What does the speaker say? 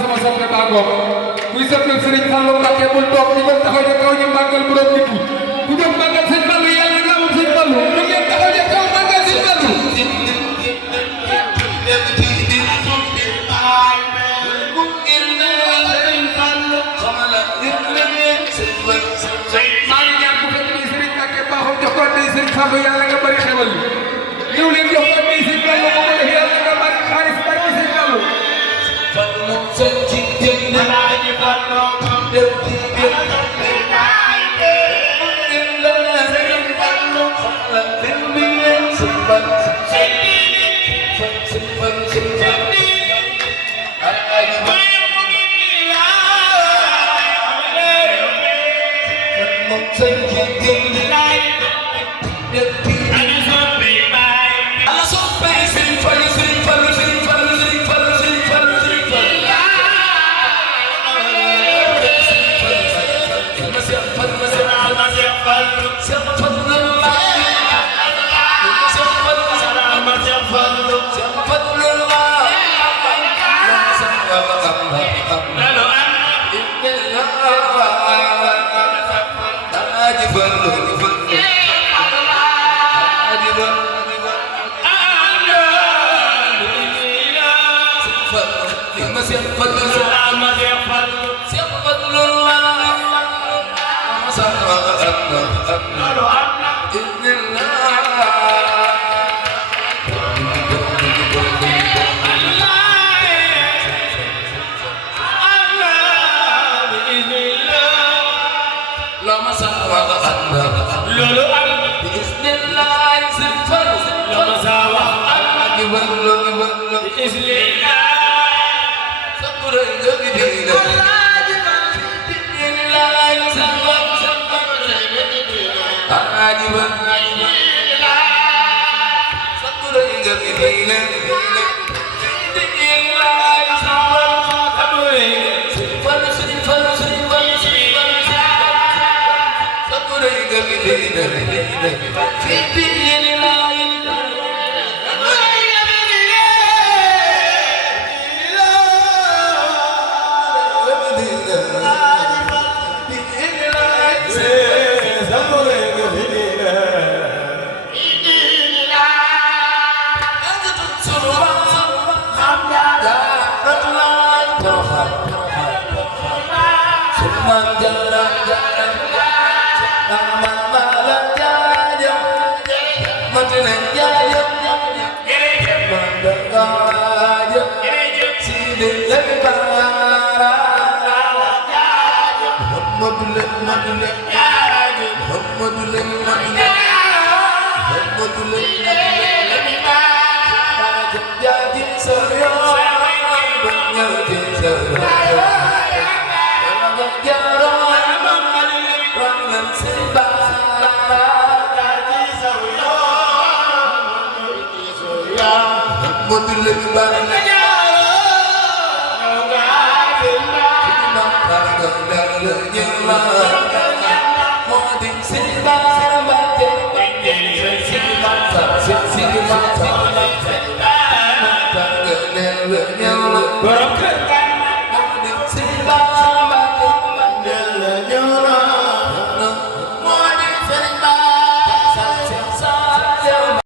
sama soppe baago kuy soppe Serigne Fallou Mbacké bul toog ñu ko taxaw ca kaw ñu màggal borom nit ku jóg màggal Serigne Fallou yàlla nga am Serigne Fallou ñu ngeen taxaw ca kaw màggal Serigne Fallou maa ngi ñaan bu fekk ni Serigne Mbacké baaxul jox ko day Serigne Fallou yàlla nga bari xewal ñëw leen jox ko day Serigne Fallou ko def yàlla nga bari xaalis bari Serigne Fallou Barakah